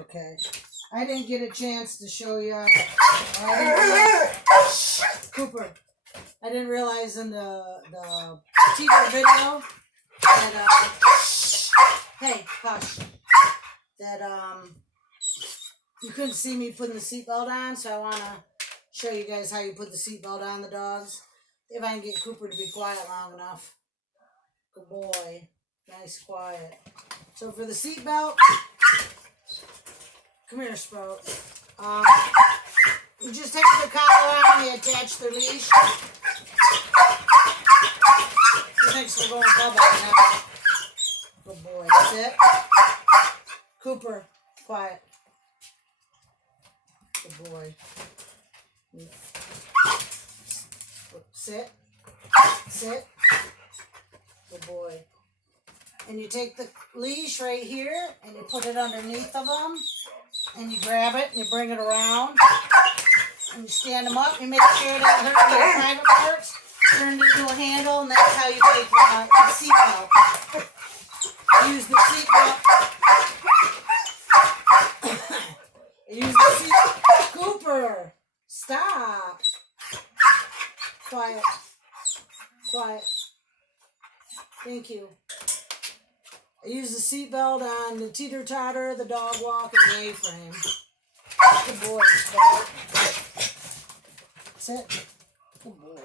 Okay. I didn't get a chance to show you. Cooper. I didn't realize in the teeter video that hey, hush. That you couldn't see me putting the seatbelt on, so I wanna show you guys how you put the seatbelt on the dogs. If I can get Cooper to be quiet long enough. Good boy. Nice quiet. So for the seatbelt, come here, Sprout. You just take the collar out and you attach the leash. He thinks we're going bubble now. Good boy. Sit. Cooper, quiet. Good boy. Sit. Sit. Good boy. And you take the leash right here and you put it underneath of them. And you grab it and you bring it around. And you stand them up. You make sure it doesn't hurt your private parts. Turn it into a handle, and that's how you make the seatbelt. Use the seatbelt. Use the seat. Cooper, stop. Quiet. Quiet. Thank you. I use the seatbelt on the teeter-totter, the dog walk, and the A-frame. Good boy, Spot. Sit. Good boy.